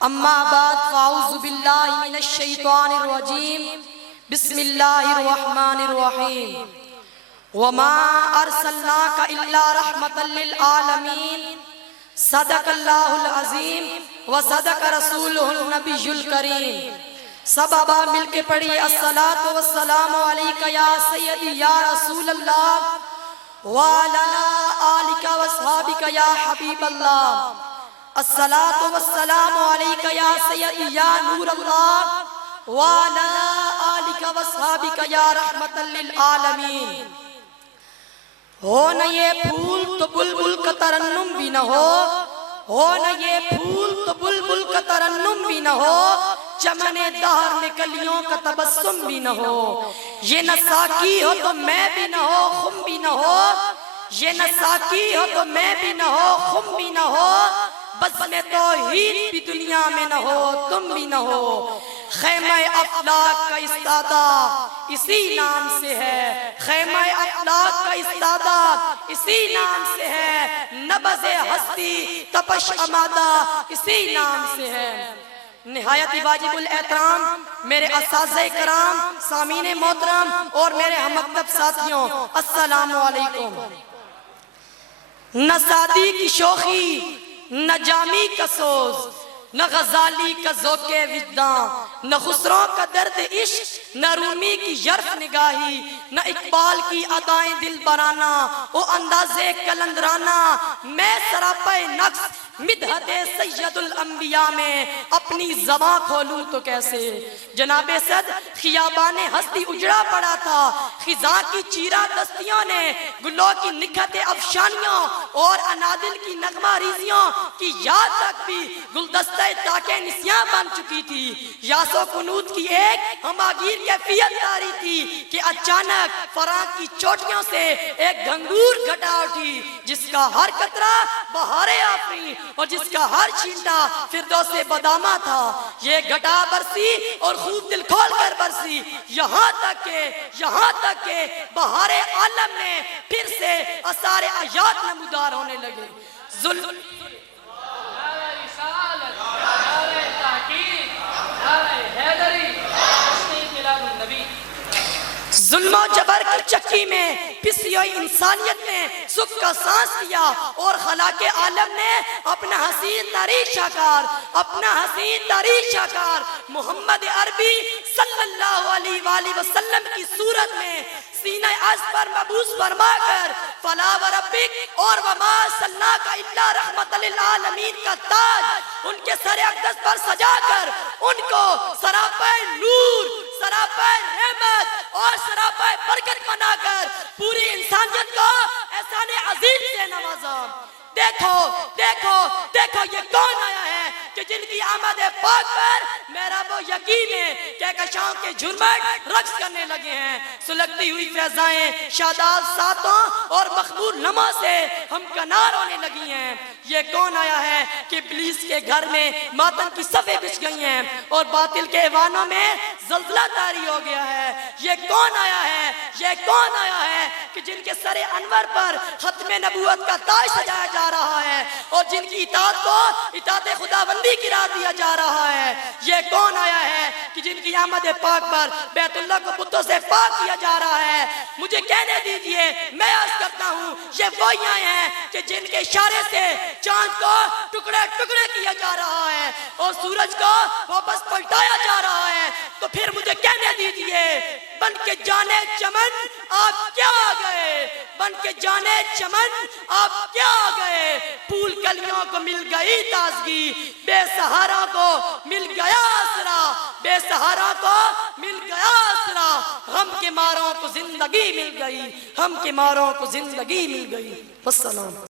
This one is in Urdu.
اما بعد فاعوذ باللہ من الشیطان الرجیم بسم اللہ الرحمن الرحیم وما ارسلناک الا رحمتا للعالمین صدق اللہ العظیم وصدق رسولہ النبی الکریم۔ سب آبا مل کے پڑھیے الصلاۃ والسلام علیک یا سیدی یا رسول اللہ وعلی آلک واصحابک یا حبیب اللہ۔ الصلاۃ والسلام علیک یا سیدی یا نور اللہ وعلی آلک واصحابک یا رحمتا للعالمین۔ ہو نہ یہ پھول تو بلبل کا ترنم بھی نہ ہو نہ یہ پھول تو بلبل کا ترنم بھی نہ ہو، چمن دہر میں کلیوں کا تبسم بھی نہ ہو۔ یہ نہ ساقی ہو تو میں بھی نہ ہو، خم بھی نہ ہو، یہ نہ ساقی ہو تو میں بھی نہ ہو، خم بھی نہ ہو، بس میں توحید بھی دنیا میں نہ ہو، تم بھی نہ ہو۔ خیمہ افلاک کا استادہ اسی نام سے ہے، خیمہ افلاک کا استادہ اسی نام سے ہے، نبض ہستی تپش امادہ اسی نام سے ہے۔ نہایت واجب الاحترام میرے اساتذہ کرام، سامعین محترم اور میرے ہم مکتب ساتھیوں، السلام علیکم۔ نہ سادی کی شوخی، نہ جامی کا سوز، نہ غزالی کا ذوق وجدان، نہ خسرو کا درد عشق، نہ رومی کی ژرف نگاہی، نہ اقبال کی ادائیں دل برانہ او انداز کلندرانہ، میں سراپے نقص مدحت سید الانبیاء میں اپنی زباں کھولوں تو کیسے۔ جناب صد خیابان ہستی اجڑا پڑا تھا، خزاں کی چیرہ دستیوں نے گلوں کی نکھت افشانیوں اور انادل کی نغمہ ریزیوں کی یاد تک بھی گلدستہ تاکہ نسیاں بن چکی تھی۔ یاس و کنوت کی ایک ہماگیر کیفیت داری تھی کہ اچانک فراق کی چوٹیوں سے ایک گھنگور گھٹا اٹھی، جس کا ہر قطرہ بہار آفرین اور جس کا ہر چھینٹا فردوس بادامہ تھا۔ یہ گھٹا برسی اور خوب دل کھول کر برسی، یہاں تک کہ بہار عالم میں پھر سے آثار آیات نمودار ہونے لگے۔ ظلم و جبر کی چکی میں پسی ہوئی انسانیت نے سکھ کا سانس لیا اور خلاق عالم نے اپنا حسین تاریخ شاکار محمد عربی صلی اللہ علیہ وآلہ وسلم کی صورت میں سینہ عز پر مبعوث فرما کر فلا وربک اور وما ارسلناک الا رحمت للعالمین کا تاج ان کے سر اقدس پر سجا کر ان کو سراپے نور، سراپے رحمت اور سراپے برکت بنا کر پوری انسانیت کو احسان عظیم سے نوازا۔ دیکھو یہ کون آیا ہے کہ جن کی آمد پاک پر میرا وہ یقین ہے کہ کہکشاؤں کے جھرمٹ رقص کرنے لگے ہیں، سلگتی ہوئی فضائیں شاداب ساتوں اور مخمور لمحوں سے ہم کنار ہونے لگی ہیں۔ یہ کون آیا ہے کہ ابلیس کے گھر میں ماتم کی صفیں بچھ گئی ہیں اور باطل کے ایوانوں میں زلزلہ طاری ہو گیا ہے۔ یہ کون آیا ہے کہ جن کے سر انور پر ختم نبوت کا تاج سجایا جا رہا ہے اور جن کی اطاعت کو اطاعت خداوندی قرار دیا جا رہا ہے۔ یہ کون آیا ہے کہ جن کی آمد پاک پر بیت اللہ کو بتوں سے پاک کیا جا رہا ہے۔ مجھے کہنے دیجئے، میں عرض کرتا ہوں یہ وہی آئے ہیں کہ جن کے اشارے سے چاند کو ٹکڑے ٹکڑے کیا جا رہا ہے اور سورج کو واپس پلٹایا جا رہا ہے۔ تو پھر مجھے کہنے دیجئے، بن کے جانے چمن آپ کیا آ گئے، بن کے جانے چمن آپ کیا آ گئے۔ پھول کلیوں کو مل گئی تازگی، بے سہارا کو مل گیا آسرا، بے سہارا کو مل گیا آسرا، غم کے ماروں کو زندگی مل گئی، غم کے ماروں کو زندگی مل گئی۔ والسلام۔